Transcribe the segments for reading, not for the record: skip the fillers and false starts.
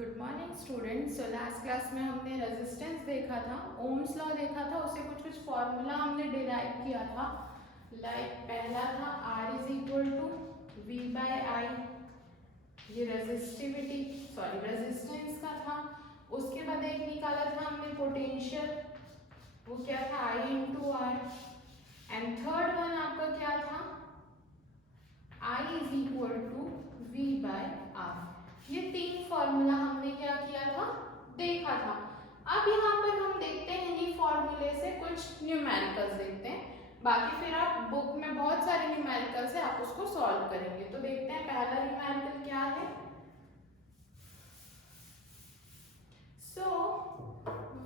Good morning students. So last class में हमने resistance देखा था, ओम्स लॉ देखा था, उससे कुछ फॉर्मूला हमने डिराइव किया था। लाइक पहला था R is equal to V by I, ये रेजिस्टेंस का था। उसके बाद एक निकाला था हमने पोटेंशियल, वो क्या था I into R. And third one आपका क्या था, I is equal to V by R. ये तीन फॉर्मूला हमने क्या किया था, देखा था। अब यहाँ पर हम देखते हैं ये फॉर्मूले से कुछ न्यूमेरिकल्स देखते हैं, बाकी फिर आप बुक में बहुत सारे न्यूमेरिकल्स है, आप उसको सॉल्व करेंगे। तो देखते हैं पहला न्यूमेरिकल क्या है। सो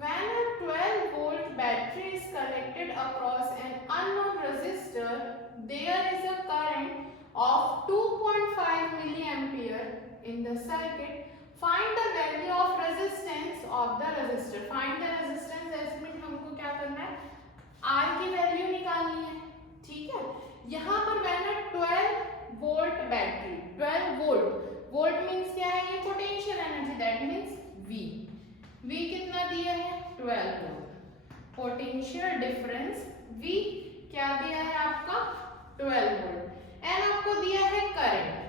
when a 12 volt battery is connected across an unknown resistor, there is a current of 2.5 milliampere in the circuit. Find the value of resistance of the resistor. Find the resistance estimate, हमको क्या करना है, R की value निकालनी है। ठीक है, यहाँ पर मैंने 12 वोल्ट बैटरी, 12 वोल्ट मीन्स क्या है, ये potential energy, that means V कितना दिया है, 12 वोल्ट। पोटेंशियल डिफरेंस V क्या दिया है आपका, 12 वोल्ट। एंड आपको दिया है करंट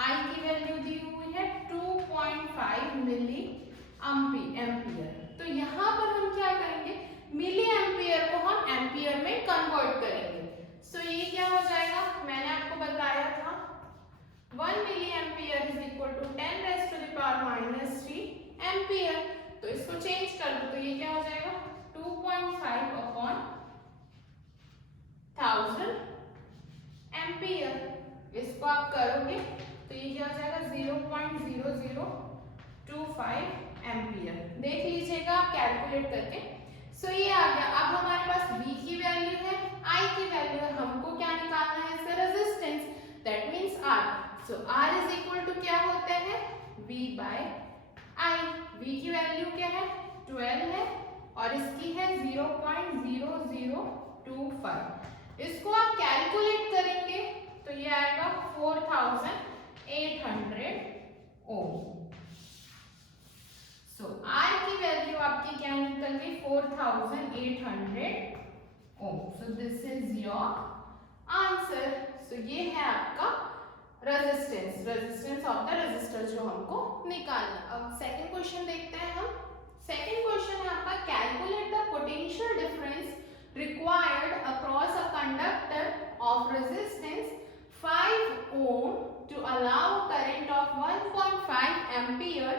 I की वैल्यू दी हुई है 2.5 मिली एम्पियर। तो यहाँ पर हम क्या करेंगे, मिली एम्पियर को हम एम्पियर में कन्वर्ट करेंगे। सो ये क्या हो जाएगा, मैंने आपको बताया था 1 milli ampere is equal to 10 raise to the power -3 ampere. तो इसको चेंज कर दो, तो ये क्या हो जाएगा 2.5 अपॉन 1000 एम्पियर। इसको आप करोगे तो ये क्या हो जाएगा 0.0025 एम्पियर। देख लीजिएगा आप कैलकुलेट करके। सो ये आ गया। अब हमारे पास V की वैल्यू है, I की वैल्यू है, हमको क्या निकालना है, इसका resistance, that means R। So R is equal to क्या होता है, V बाय I। V की वैल्यू क्या है, 12 है और इसकी है 0.0025। इसको आप कैलकुलेट करेंगे तो ये आएगा 4800 ओम। सो R की वैल्यू आपकी क्या निकल गई, 4800 ohm. So this is your answer. So ये है आपका रेजिस्टेंस ऑफ द रेजिस्टर जो हमको निकालना। अब सेकंड क्वेश्चन देखते हैं हम। सेकंड क्वेश्चन है आपका, calculate the potential difference required across a conductor of resistance 5 ohm to allow a current of 1.5 ampere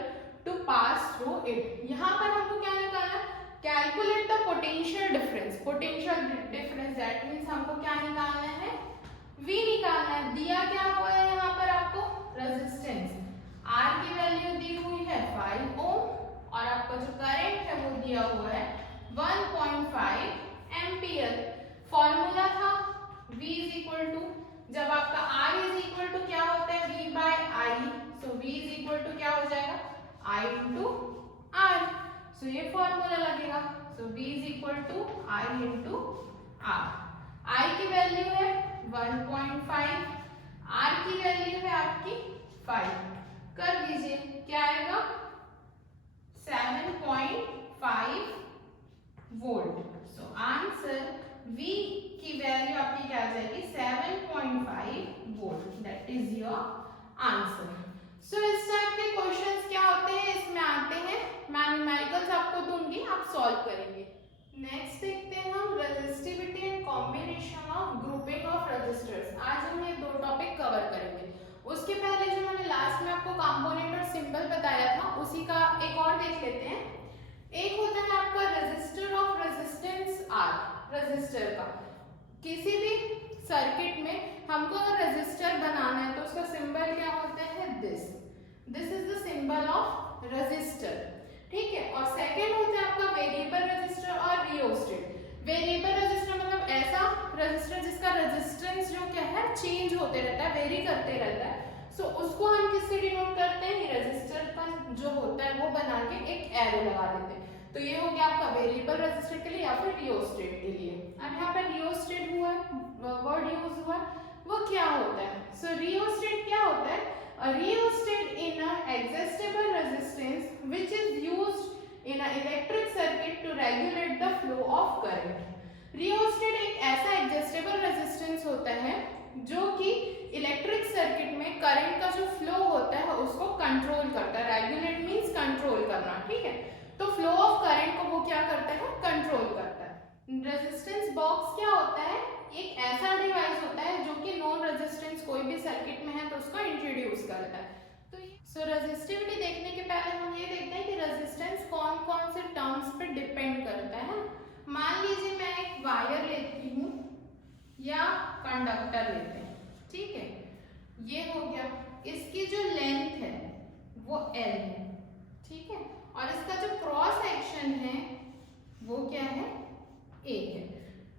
to pass through it। यहाँ पर हमको क्या निकालना, calculate the potential difference. Potential difference that means हमको क्या निकालना है, V निकालना है। दिया क्या हुआ है यहाँ पर आपको, रेजिस्टेंस। R की वैल्यू दी हुई है 5 ओम और आपका जो करंट है वो दिया हुआ है 1.5 एम्पियर। फॉर्मूला था V इज इक्वल टू, जब आपका R इज इक्वल टू क्या होता है, V by I। So V is equal to क्या हो जाएगा, I इंटू R। सो ये फॉर्मूला लगेगा। So V is equal to I into R। I की वैल्यू है 1.5, R की वैल्यू है आपकी 5। कर दीजिए, क्या आएगा 7.5 वोल्ट। सो आंसर V की वैल्यू आपकी क्या आ जाएगी, 7.5 volt. That is your answer. So इस टाइप के क्वेश्चंस क्या होते हैं, इसमें आते हैं, मैं न्यूमेरिकल्स आपको दूंगी, आप सॉल्व करेंगे। नेक्स्ट देखते हैं हम resistivity and combination of grouping of resistors. आज हम ये दो टॉपिक कवर करेंगे। उसके पहले जो मैंने लास्ट में आपको कंपोनेंट और सिंबल बताया था, उसी का एक और देख लेते हैं। एक होता है आपका register of resistance R, register का। किसी भी सर्किट में हमको अगर रजिस्टर बनाना है तो उसका सिंबल क्या होता है, this is the symbol of register. ठीक है, और सेकंड होता है आपका वेरिएबल रजिस्टर और रियोस्टेट। वेरिएबल रजिस्टर मतलब ऐसा रजिस्टर जिसका रेजिस्टेंस जो क्या है चेंज होते रहता है, वेरी करते रहता है। सो उसको हम किससे डिनोट करते हैं, रजिस्टर का जो होता है वो बना के एक एरो लगा देते हैं। तो ये हो गया आपका वेरिएबल रजिस्टर के लिए या फिर रियोस्टेट के लिए। अब यहाँ पर रियोस्टेट हुआ है, वर्ड यूज हुआ, वो क्या होता है। सो रियोस्टेट क्या होता है, in a electric circuit to regulate the flow of current. Rheostat एक ऐसा एडजस्टेबल रेजिस्टेंस होता है जो कि इलेक्ट्रिक सर्किट में करंट का जो फ्लो होता है उसको कंट्रोल करता है। रेगुलेट मींस कंट्रोल करना, ठीक है। तो फ्लो ऑफ करंट को वो क्या करता है, कंट्रोल करता है। रेजिस्टेंस बॉक्स क्या होता है, एक ऐसा डिवाइस होता है जो कि नॉन रेजिस्टेंस कोई भी सर्किट में है तो उसको इंट्रोड्यूस करता है। तो रेजिस्टिविटी देखने के पहले हम ये देखते हैं कि रेजिस्टेंस कौन कौन से टर्म्स पे डिपेंड करता है। मान लीजिए मैं एक वायर लेती हूँ या कंडक्टर लेते हैं, ठीक है, ये हो गया। इसकी जो लेंथ है वो L है, ठीक है, और इसका जो क्रॉस सेक्शन है वो क्या है, A है।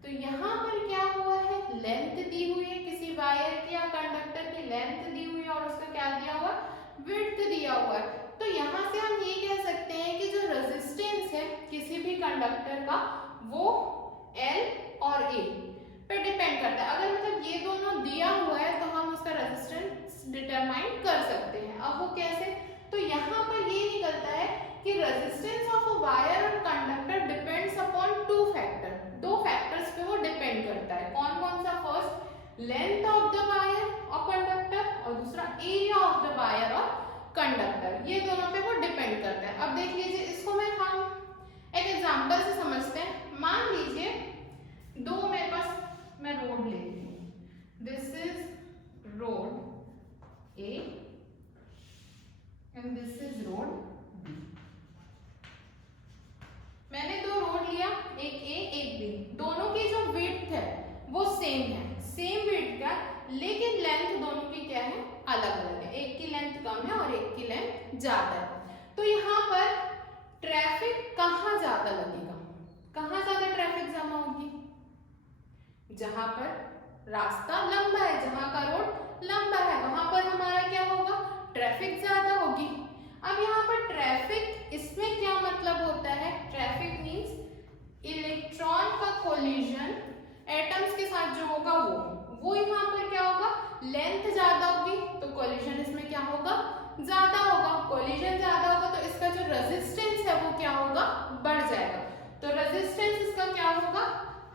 तो यहाँ पर क्या हुआ है, लेंथ दी हुई है, किसी वायर की या कंडक्टर की लेंथ दी हुई है और उसका क्या दिया हुआ, विड्थ दिया हुआ है। तो यहाँ से हम ये कह सकते हैं कि जो रेजिस्टेंस है किसी भी कंडक्टर का वो L और A पे डिपेंड करता है। अगर मतलब ये दोनों दिया हुआ है तो हम उसका रेजिस्टेंस डिटरमाइन कर सकते हैं। अब वो कैसे, तो यहाँ पर ये निकलता है कि रेजिस्टेंस ऑफ अ वायर और conductor depends upon two factor, दो फैक्टर्स पे वो डिपेंड करता है। कौन कौन सा, first length of the wire और कंडक्टर और दूसरा एरिया ऑफ द वायर और कंडक्टर, ये दोनों पे वो डिपेंड करता है। अब देख लीजिए इसको हम एक एग्जांपल से समझते हैं। मान लीजिए दो मेरे पास, मैं रोड लेती हूँ, this is rod A and this is rod B. मैंने दो रोड लिया, एक ए एक बी, दोनों की जो विड्थ है वो सेम है, सेम विड्थ का, लेकिन लेंथ दोनों की क्या है, अलग अलग है। एक की लेंथ कम है और एक की लेंथ ज्यादा है। तो यहाँ पर ट्रैफिक कहाँ ज्यादा लगेगा, कहाँ ज्यादा ट्रैफिक जमा होगी, जहां पर रास्ता लंबा है, जहां का रोड लंबा है वहां पर हमारा क्या होगा, ट्रैफिक ज्यादा होगी। अब यहाँ पर ट्रैफिक, इसमें क्या मतलब होता है, ट्रैफिक मींस इलेक्ट्रॉन का कोलिजन एटम्स के साथ जो होगा वो यहाँ पर क्या होगा, लेंथ ज्यादा होगी तो कोलिजन इसमें क्या होगा, ज्यादा होगा। कोलिजन ज्यादा होगा तो इसका जो रेजिस्टेंस है वो क्या होगा, बढ़ जाएगा। तो रेजिस्टेंस इसका क्या होगा,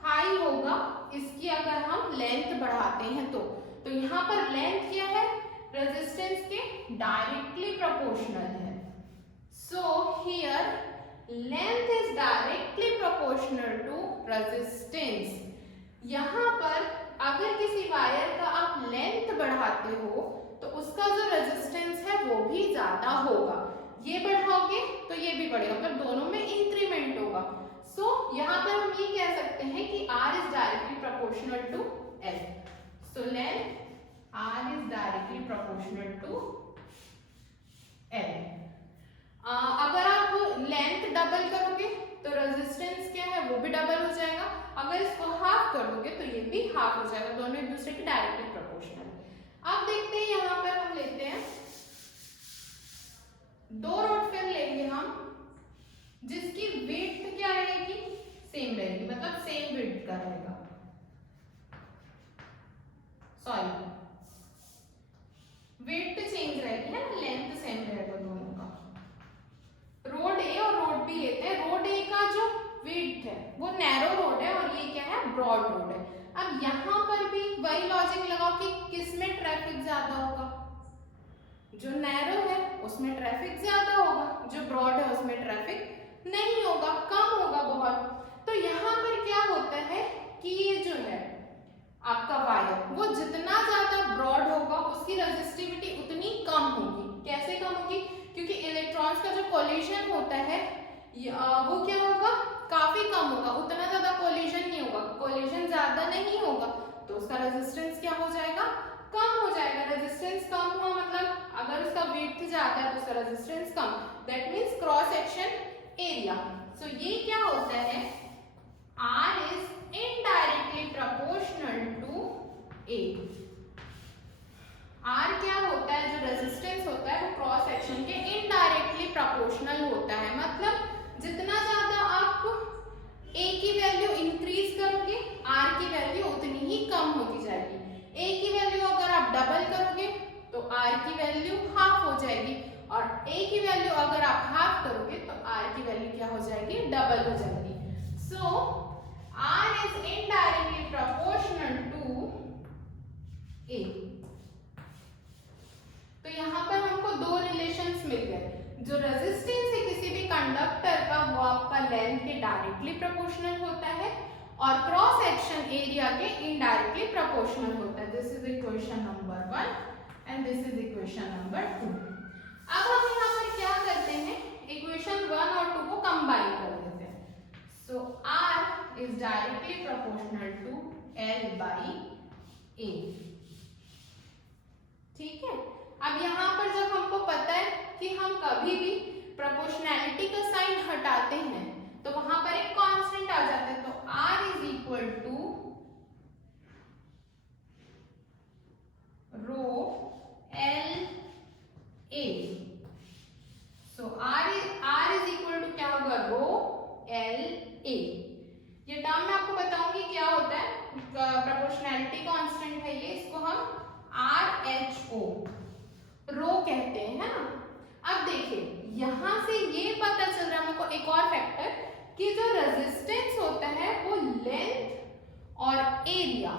हाई होगा, इसकी अगर हम लेंथ बढ़ाते हैं तो यहाँ पर लेंथ क्या है, रेजिस्टेंस के डायरेक्टली प्रोपोर्शनल है। So here length is directly proportional to resistance. यहाँ पर अगर किसी वायर का आप लेंथ बढ़ाते हो तो उसका जो रेजिस्टेंस है वो भी ज्यादा होगा। ये बढ़ाओगे तो ये भी बढ़ेगा, मतलब दोनों में इंक्रीमेंट होगा। सो यहाँ पर हम ये कह सकते हैं कि R is directly proportional to L। So length R is directly proportional to L। अगर आप लेंथ डबल करोगे तो रेजिस्टेंस क्या है वो भी डबल हो जाएगा। अगर इसको हाफ कर दोगे तो ये भी हाफ हो जाएगा, दोनों एक दूसरे के डायरेक्टली प्रोपोर्शनल। अब देखते हैं यहाँ पर हम लेते हैं दो रॉड फिर लेंगे हम, जिसकी विड्थ क्या रहेगी, सेम रहेगी, मतलब सेम विड्थ का रहेगा, सॉरी विड्थ चेंज रहेगी है ना, लेंथ सेम रहेगा दोनों का। रोड ए और रोड बी लेते हैं। रोड ए का जो विड्थ है वो नैरो रोड है और ये क्या है, ब्रॉड रोड है। अब यहाँ पर भी वही लॉजिक लगाओ कि किसमें ट्रैफिक ज्यादा होगा, जो नैरो है उसमें ट्रैफिक ज्यादा होगा, जो ब्रॉड है उसमें ट्रैफिक नहीं होगा, कम होगा बहुत। तो यहाँ पर क्या होता है कि ये जो है आपका वायर वो जितना ज्यादा ब्रॉड होगा उसकी रेजिस्टिविटी उतनी कम होगी। कैसे कम होगी, क्योंकि इलेक्ट्रॉन्स का जो कोलिजन होता है वो क्या होगा, काफी कम होगा, उतना ज्यादा कोलिजन नहीं होगा, कोलिजन ज्यादा नहीं होगा तो उसका रेजिस्टेंस क्या हो जाएगा, कम हो जाएगा। रेजिस्टेंस कम हुआ मतलब अगर उसका विड्थ ज्यादा है तो उसका रेजिस्टेंस कम, that means cross section area. So ये क्या होता है, R is indirectly proportional to A। R क्या होता है, जो रेजिस्टेंस होता है वो क्रॉस सेक्शन के इनडायरेक्टली प्रोपोर्शनल होता है। मतलब जितना ज्यादा आप A की वैल्यू इंक्रीज करोगे R की वैल्यू उतनी ही कम होती जाएगी। A की वैल्यू अगर आप डबल करोगे तो R की वैल्यू हाफ हो जाएगी और A की वैल्यू अगर आप हाफ करोगे तो R की वैल्यू क्या हो जाएगी, डबल हो जाएगी। So R is indirectly proportional to A। तो यहाँ पर हमको दो रिलेशंस मिल गए, जो रेजिस्टेंस है किसी भी कंडक्टर का वो आपका लेंथ के डायरेक्टली प्रोपोर्शनल होता है और क्रॉस सेक्शन एरिया के इनडायरेक्टली प्रोपोर्शनल होता है। This is equation number 1 and this is equation number 2। अब हम यहाँ पर क्या करते हैं, इक्वेशन 1 और 2 को कंबाइन कर देते हैं। So R is directly proportional to L by A। ठीक है, अब यहाँ पर जब हमको पता है कि हम कभी भी प्रोपोर्शनैलिटी का साइन हटाते हैं तो वहां पर एक कांस्टेंट आ जाता है, तो R is equal to rho L A। So R is equal to क्या होगा, रो L A। ये टर्म मैं आपको बताऊंगी क्या होता है, प्रोपोर्शनैलिटी कांस्टेंट है ये, इसको हम RHO रो कहते हैं, है ना। अब देखिए यहां से ये पता चल रहा है हमको एक और फैक्टर कि जो रेजिस्टेंस होता है वो लेंथ और एरिया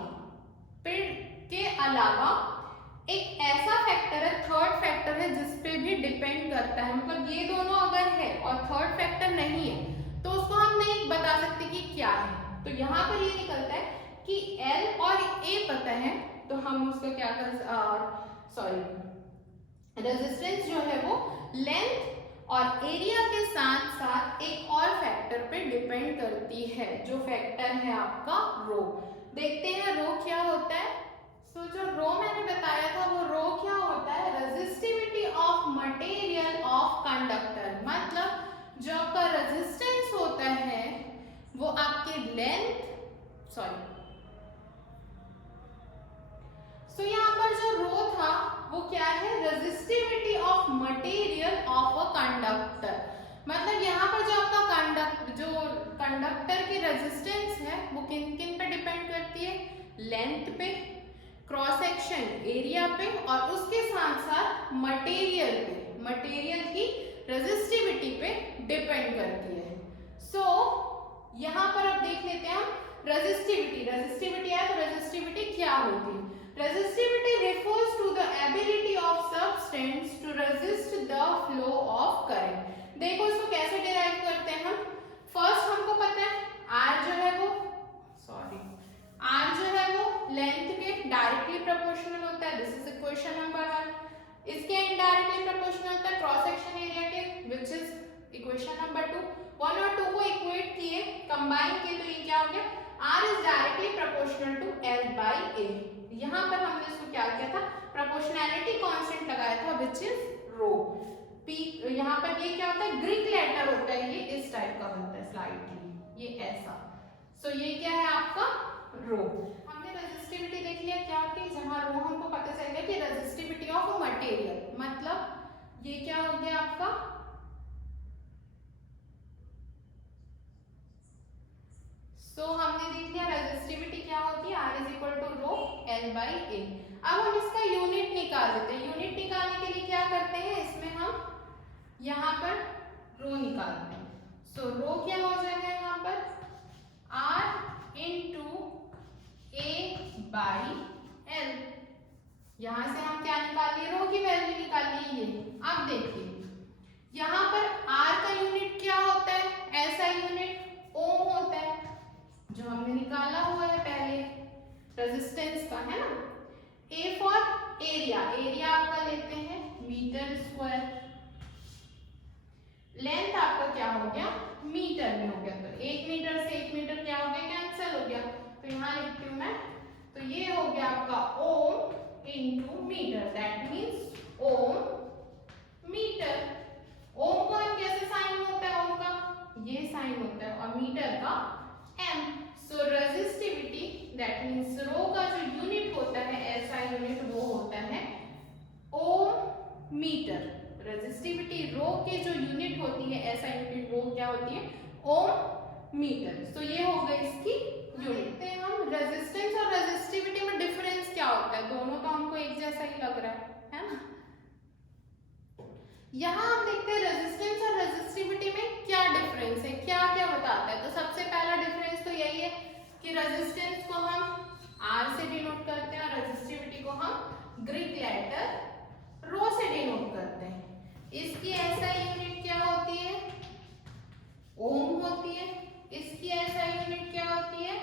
के अलावा एक ऐसा फैक्टर है, थर्ड फैक्टर है जिस पे भी डिपेंड करता है। मतलब ये दोनों अगर है और थर्ड फैक्टर नहीं है तो उसको हम नहीं बता सकते कि क्या है। तो यहाँ पर ये निकलता है कि L और A पता है तो हम उसको क्या कर रेजिस्टेंस जो है वो लेंथ और एरिया के साथ साथ एक और फैक्टर पे डिपेंड करती है, जो फैक्टर है आपका रो। देखते हैं रो क्या होता है। सो जो रो मैंने बताया था वो रो क्या होता है, resistivity of material of conductor. मतलब जो आपका रेजिस्टेंस होता है वो आपके सो यहाँ पर जो रो था वो क्या है, resistivity of material of a conductor. मतलब यहाँ पर जो आपका कंडक्टर की रेजिस्टेंस है वो किन किन पे डिपेंड करती है, लेंथ पे, क्रॉस सेक्शन एरिया पे और उसके साथ साथ मटेरियल पे, मटेरियल की रेजिस्टिविटी पे डिपेंड करती है। सो यहाँ पर अब देख लेते हैं हम रेजिस्टिविटी है तो रेजिस्टिविटी क्या होती है। Resistivity refers to the ability of substance to resist the flow of current। देखो इसको कैसे डिराइव करते हैं हम। फर्स्ट हमको पता है R जो है वो लेंथ के डायरेक्टली प्रोपोर्शनल होता है, दिस इज इक्वेशन नंबर 1। इसके इनडायरेक्टली प्रोपोर्शनल होता है क्रॉस सेक्शन एरिया के, विच इज इक्वेशन नंबर 2। 1 और 2 को इक्वेट किए, कंबाइन किए तो ये क्या हो गया, R is directly proportional to L by A। यहाँ पर हमने इसको क्या किया था, प्रोपोर्शनैलिटी कांस्टेंट लगाया था विच इज रो। P यहाँ पर ये क्या होता है, ग्रीक लेटर होता है, ये इस टाइप का बनता है स्लाइडली, ये ऐसा। सो ये क्या है आपका रो। हमने रेजिस्टिविटी देख लिया क्या होती है, जहाँ रो हमको पता चल गया कि रेजिस्टिविटी ऑफ मटेरियल, मतलब ये क्या हो गया आपका हमने देख लिया रेजिस्टिविटी क्या होती है, R is equal to rho L by A। अब हम इसका यूनिट निकाल देते हैं। यूनिट निकालने के लिए क्या करते हैं, इसमें हम यहाँ पर रो निकालते हैं। सो रो क्या हो जाएगा यहाँ पर R into A by L। यहाँ से हम क्या निकाल लिए, रो की वैल्यू निकाल ली ये। अब देखिए यहाँ पर R का यूनिट क्या होता है, ऐसा यूनिट ओम होता है जो हमने निकाला हुआ है पहले रेजिस्टेंस का, है ना। A फॉर एरिया, एरिया आपका लेते हैं मीटर स्क्वायर, लेंथ आपका क्या हो गया मीटर में हो गया, तो 1 मीटर से 1 मीटर क्या हो गया, कैंसिल हो गया। तो यहाँ लिखती हूँ मैं, तो ये हो गया आपका ohm into metre, that means ohm metre. Ohm का कैसे साइन होता है, ओम का ये साइन होता है और मीटर का m। So resistivity that means rho का जो यूनिट होता है, ऐसा यूनिट वो होता है ओम मीटर। रेजिस्टिविटी रो के जो यूनिट होती है, ऐसा यूनिट वो क्या होती है, ओम मीटर। सो ये हो गई इसकी यूनिट। देखते हैं हम रेजिस्टेंस और रेजिस्टिविटी में डिफरेंस क्या होता है, दोनों तो हमको एक जैसा ही लग रहा है ना। यहाँ हम देखते हैं रेजिस्टेंस और रेजिस्टिविटी में क्या डिफरेंस है, क्या क्या बताता है। तो सबसे पहला डिफरेंस तो यही है कि रेजिस्टेंस को हम R से डिनोट करते हैं और रेजिस्टिविटी को हम ग्रीक लेटर रो से डिनोट करते हैं। इसकी एसआई यूनिट क्या होती है, ओम होती है। इसकी एसआई यूनिट क्या होती है,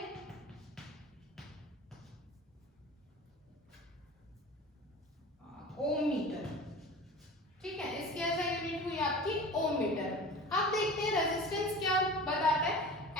ओम मीटर। ठीक है, इसकी एसआई यूनिट हुई आपकी ओम मीटर। अब देखते हैं रेजिस्टेंस क्या बताता है,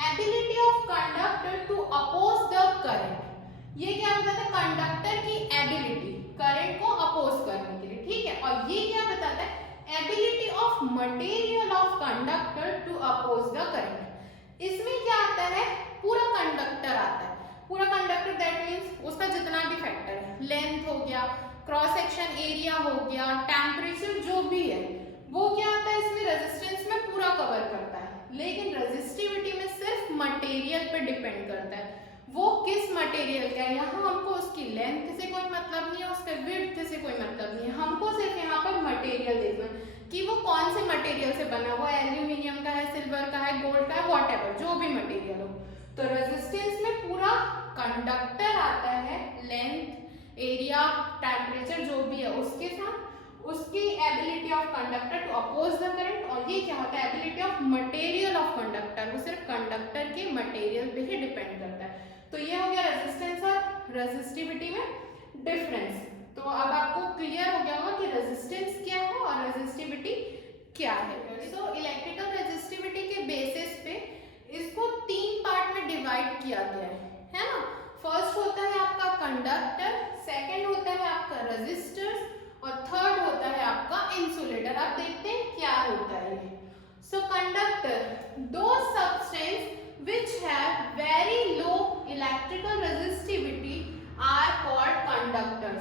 ability of conductor to oppose the current. ये क्या बताता है, कंडक्टर की एबिलिटी करंट को अपोज करने के लिए। ठीक है, और ये क्या बताता है, ability of material of conductor to oppose the current. इसमें क्या आता है, पूरा कंडक्टर आता है। पूरा कंडक्टर दैट मींस उसका जितना भी फैक्टर है, लेंथ हो गया, क्रॉस सेक्शन एरिया हो गया, टेम्परेचर जो भी है, वो क्या आता है इसमें रेजिस्टेंस में पूरा कवर करता है। लेकिन रेजिस्टिविटी में सिर्फ मटेरियल पे डिपेंड करता है, वो किस मटेरियल का है। यहाँ हमको उसकी लेंथ से कोई मतलब नहीं है, उसके विड्थ से कोई मतलब नहीं है, हमको सिर्फ यहाँ पर मटेरियल देखना है कि वो कौन से मटेरियल से बना हुआ है, एल्यूमिनियम का है, सिल्वर का है, गोल्ड का है, व्हाटएवर जो भी मटेरियल हो। तो रेजिस्टेंस में पूरा कंडक्टर आता है, लेंथ, एरिया, टेम्परेचर जो भी है उसके साथ, उसकी ability of conductor to oppose the current. और ये क्या होता है, ability of material of conductor, वो सिर्फ कंडक्टर के मटेरियल पे ही डिपेंड करता है। तो ये हो गया रेजिस्टेंस और रेजिस्टिविटी में डिफरेंस। तो अब आपको क्लियर हो गया होगा कि रेजिस्टेंस क्या है और रेजिस्टिविटी क्या है। तो इलेक्ट्रिकल रेजिस्टिविटी के बेसिस पे इसको 3 पार्ट में डिवाइड किया गया है ना। फर्स्ट होता है आपका कंडक्टर, सेकंड होता है आपका रेजिस्टर्स और थर्ड होता है आपका इंसुलेटर। आप देखते हैं क्या होता है ये। सो कंडक्टर, दो substance which have very low electrical resistivity are called conductors।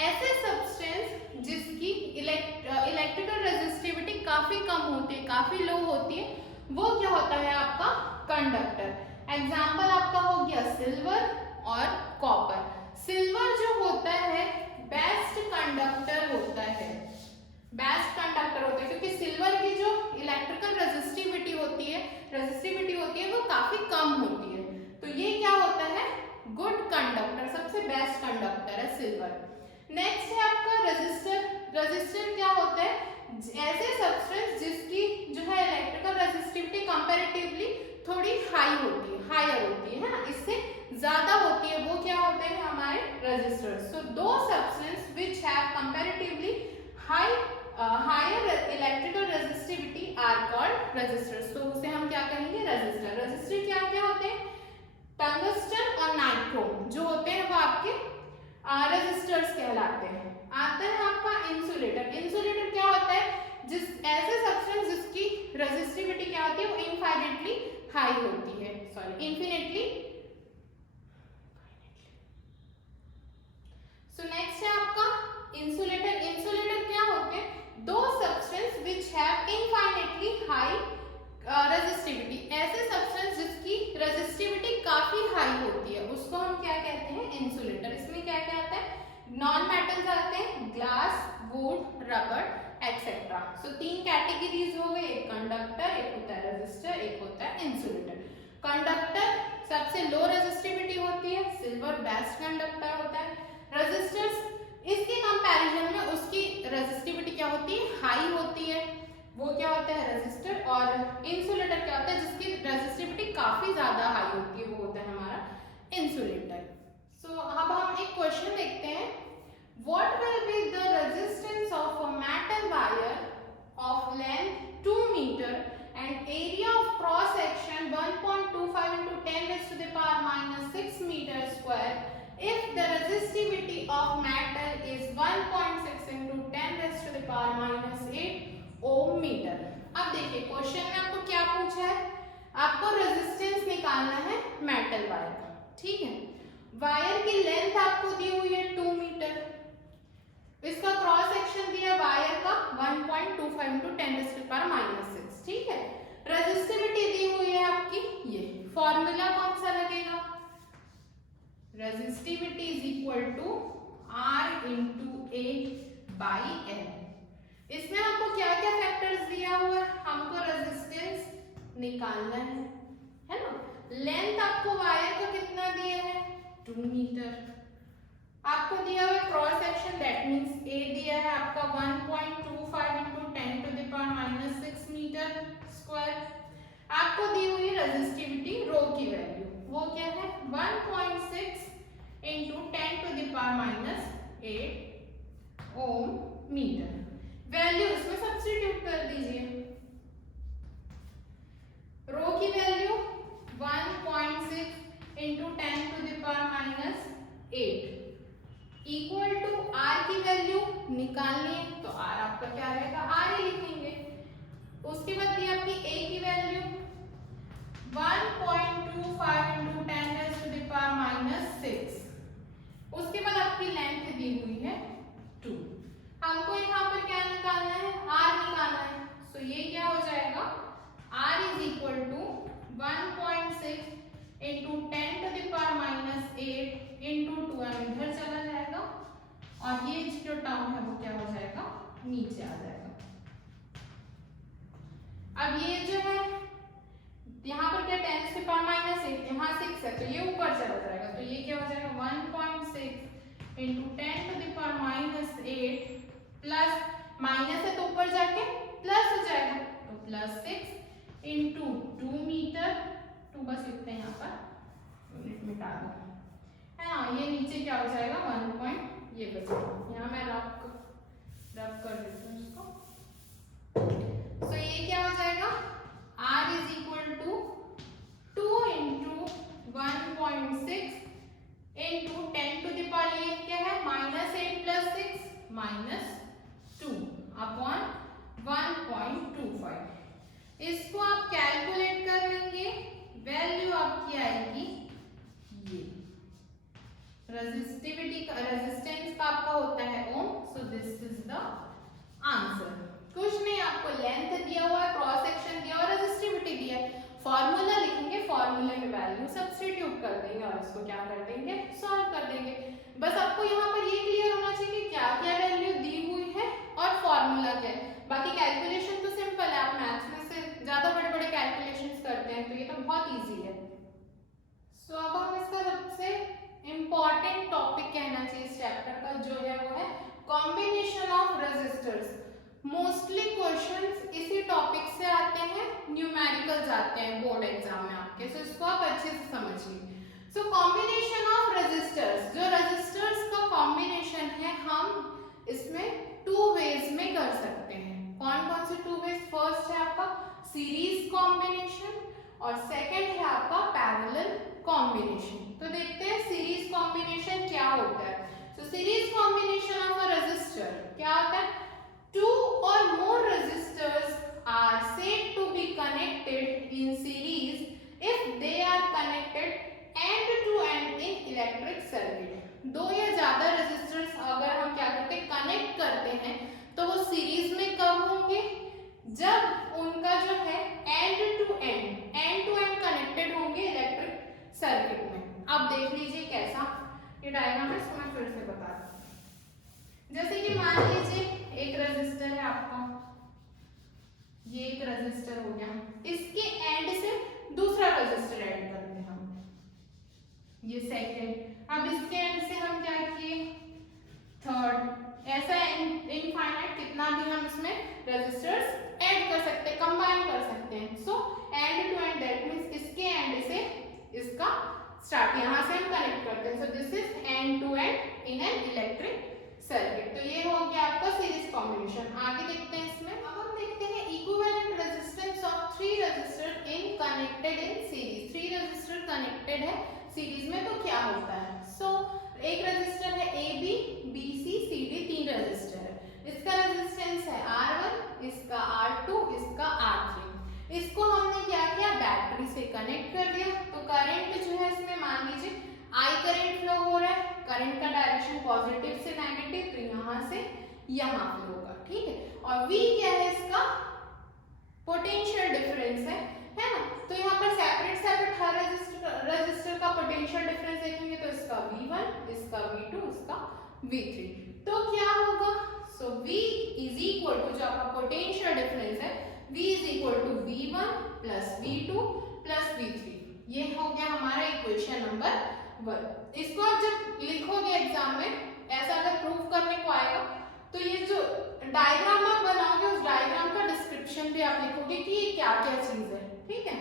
ऐसे सब्सटेंस जिसकी इलेक्ट्रिकल रेजिस्टिविटी काफी कम होती है, काफी लो होती है, वो क्या होता है आपका कंडक्टर। एग्जाम्पल आपका हो गया सिल्वर और कॉपर। सिल्वर जो होता है बेस्ट कंडक्टर होता है, बेस्ट कंडक्टर होता है क्योंकि सिल्वर की जो इलेक्ट्रिकल रेजिस्टिविटी होती है वो काफी कम होती है। तो ये क्या होता है, गुड कंडक्टर, सबसे बेस्ट कंडक्टर है सिल्वर। नेक्स्ट है आपका रेजिस्टर। रेजिस्टर क्या होता है, ऐसे सब्सटेंस जिसकी जो है इलेक्ट्रिकल रेजिस्टिविटी कंपैरेटिवली थोड़ी हाई होती है, हायर होती है ना, इससे ज्यादा होती है, वो क्या होते हैं हमारे रेजिस्टर्स। सो दो substance which have comparatively higher electrical resistivity are called resistors. तो उसे हम क्या कहेंगे, रेजिस्टर। रेजिस्टर क्या क्या होते हैं, टंगस्टन और नाइट्रोम जो होते हैं वो आपके रेजिस्टर्स कहलाते हैं। आता है आपका इंसुलेटर। इंसुलेटर क्या होता है, जिस ऐसे सब्सटेंस जिसकी रेजिस्टिविटी क्या होती है, वो इनफाइनाइटली हाई होती है, सॉरी इनफिनिटली। सो नेक्स्ट है आपका इंसुलेटर। इंसुलेटर क्या होते हैं, दो substance which have infinitely high resistivity. ऐसे सब्सटेंस जिसकी रेजिस्टिविटी काफी हाई होती है उसको हम क्या कहते हैं, इंसुलेटर। इसमें क्या क्या आता है, नॉन मेटल्स आते हैं, glass, would, rubber etcetera. So 3 categories हो गए, एक कंडक्टर, एक होता है रेजिस्टर, एक होता है इंसुलेटर। कंडक्टर सबसे लो रेजिस्टिविटी होती है, सिल्वर बेस्ट कंडक्टर होता है। रेजिस्टर्स इसके कंपैरिजन में उसकी रेजिस्टिविटी क्या होती है, हाई होती है, वो क्या होता है रेजिस्टर। और इंसुलेटर क्या होता है, जिसकी रेजिस्टिविटी काफी ज्यादा हाई होती है, वो होता है हमारा इंसुलेटर। सो अब हम एक क्वेश्चन देखते हैं, what will be the resistance of a metal wire of length 2 metre and area of cross section 1.25 into 10 raised to the power minus 6 meter square if the resistivity of metal is 1.6 into 10 raised to the power minus 8 ohm metre. अब देखिए question में आपको क्या पूछा है, आपको resistance निकालना है मेटल वायर का। ठीक है, वायर की लेंथ आपको दी हुई है 2 मीटर, इसका क्रॉस सेक्शन दिया वायर का 1.25 into 10 raised to the power minus 6। ठीक है, रेजिस्टिविटी दी हुई है आपकी, ये फॉर्मूला कौन सा लगेगा, resistivity is equal to R into A by L। इसमें आपको क्या क्या दिया हुआ है, हमको रेजिस्टेंस निकालना है ना। लेंथ आपको वायर का कितना दिया है 2 मीटर। आपको दिया हुआ क्रॉस सेक्शन दैट मींस ए दिया है आपका 1.25 into 10 to the power minus 6 metre square. आपको दी हुई रेजिस्टिविटी रो की वैल्यू वो क्या है 1.6 into 10 to the power minus 8 ohm metre. Value इसमें सब्स्टिट्यूट कर दीजिए। रो की value 1.6 into 10 to the power minus 8 equal to R की वैल्यू निकालनी है तो आर आपका क्या रहेगा आर ही लिखेंगे। उसके बाद दी आपकी ए की value 1.25 into 10 raised to the power minus 6। उसके बाद आपकी लेंथ दी हुई है 2। हमको यहाँ पर क्या निकालना है आर निकालना है। सो ये क्या हो जाएगा R is equal to 1.6 into 10 to the power minus 8 into 2 इधर चला जाएगा और ये जो टर्म है वो क्या हो जाएगा नीचे आ जाएगा। अब ये जो है यहाँ पर क्या 10 to the power minus 8 यहाँ 6 है तो ये ऊपर चला जाएगा तो ये क्या हो जाएगा 1.6 into 10 to the power minus 8 plus minus है तो ऊपर जाके प्लस हो जाएगा तो प्लस 6 into 2 मीटर 2 बस इतने यहाँ पर यूनिट मिटा दो है ना। ये नीचे क्या हो जाएगा 1 पॉइंट ये बचेगा। यहाँ मैं रब कर देती हूँ इसको। सो ये क्या हो जाएगा R is equal to 2 into 1.6 into 10 to the power ये क्या है -8 plus 6 -2 upon 1.25। इसको आप कैलकुलेट कर लेंगे वैल्यू आपकी आएगी ये रेजिस्टिविटी का रेजिस्टेंस का आपका होता है ohm. So this is the answer. कुछ नहीं आपको लेंथ दिया हुआ है क्रॉस सेक्शन दिया और रेजिस्टिविटी दिया है। फॉर्मूला लिखेंगे फॉर्मूले में वैल्यू सब्स्टिट्यूट कर देंगे और इसको क्या कर देंगे सॉल्व कर देंगे। बस आपको यहाँ पर ये क्लियर होना चाहिए कि क्या क्या वैल्यू दी हुई है और फॉर्मूला क्या है। बाकी कैलकुलेशन तो सिंपल है, आप मैथ्स में से ज्यादा बड़े बड़े कैलकुलेशंस करते हैं तो ये तो बहुत इजी है। सो अब हम इसका सबसे इम्पोर्टेंट टॉपिक कहना चाहिए इस चैप्टर का जो है वो है combination of resistors. Mostly questions इसी टॉपिक से आते हैं, न्यूमेरिकल्स आते हैं बोर्ड एग्जाम में आपके। सो इसको आप अच्छे से समझिए। सो कॉम्बिनेशन ऑफ रेजिस्टर्स, जो रेजिस्टर्स का कॉम्बिनेशन है हम इसमें 2 वेज में कर सकते हैं। कौन कौन से 2 वेज? फर्स्ट है आपका सीरीज कॉम्बिनेशन और सेकंड है आपका पैरेलल कॉम्बिनेशन। तो देखते हैं सीरीज कॉम्बिनेशन क्या होता है। So series combination of a resistor क्या होता है? 2 or more resistors are said to be connected in series if they are connected end to end in electric circuit। 2 या ज्यादा रेजिस्टर्स अगर हम क्या करते हैं कनेक्ट करते हैं तो वो सीरीज में कब होंगे? जब उनका जो है एंड टू एंड कनेक्टेड होंगे इलेक्ट्रिक सर्किट में। अब देख लीजिए कैसा ये डायग्राम है, इसको मैं फिर से बता दूं। जैसे कि मान लीजिए एक रेजिस्टर है आपका, ये एक रेजिस्टर हो गया, इसके एंड से दूसरा रेजिस्टर ऐड करते हैं हम, ये सेकंड। अब इसके एंड से हम क्या किए थर्ड। ऐसा इनफाइनाइट कितना भी हम इसमें रेजिस्टर्स ऐड कर सकते हैं, कंबाइन कर सकते हैं। So end to end that means इसके एंड से इसका स्टार्ट यहाँ से हम कनेक्ट करते हैं। So this is end to end in an electric circuit. तो ये हो गया आपका सीरीज कॉम्बिनेशन। आगे देखते हैं इसमें। अब हम देखते हैं equivalent resistance of 3 resistor in connected in series. 3 resistor connected है सीरीज में तो क्या होता है? सो एक रेजिस्टर है A B, B C, C D, 3 resistor है। इसका रेजिस्टेंस है R1, इसका R2, इसका R3। इसको हमने क्या किया बैटरी से कनेक्ट कर दिया। तो करंट जो है इसमें मान लीजिए I करंट फ्लो हो रहा है, करंट का डायरेक्शन पॉजिटिव से नेगेटिव, तो यहाँ से यहाँ फ्लो होगा, ठीक है। और V क्या है इसका पोटेंशियल डिफरेंस है ना। तो यहाँ पर सेपरेट हर रेजिस्टर का पोटेंशियल डिफरेंस देखेंगे तो इसका V1, इसका V2, इसका V3। तो क्या होगा? So V is equal to जो आपका पोटेंशियल डिफरेंस है V is equal to V1 plus V2 plus V3। ये हो गया हमारा इक्वेशन नंबर 1। इसको आप जब लिखोगे एग्जाम में, ऐसा अगर प्रूव करने को आएगा तो ये जो डायग्राम आप बनाओगे उस डायग्राम का डिस्क्रिप्शन भी आप लिखोगे कि ये क्या क्या चीज है, ठीक है।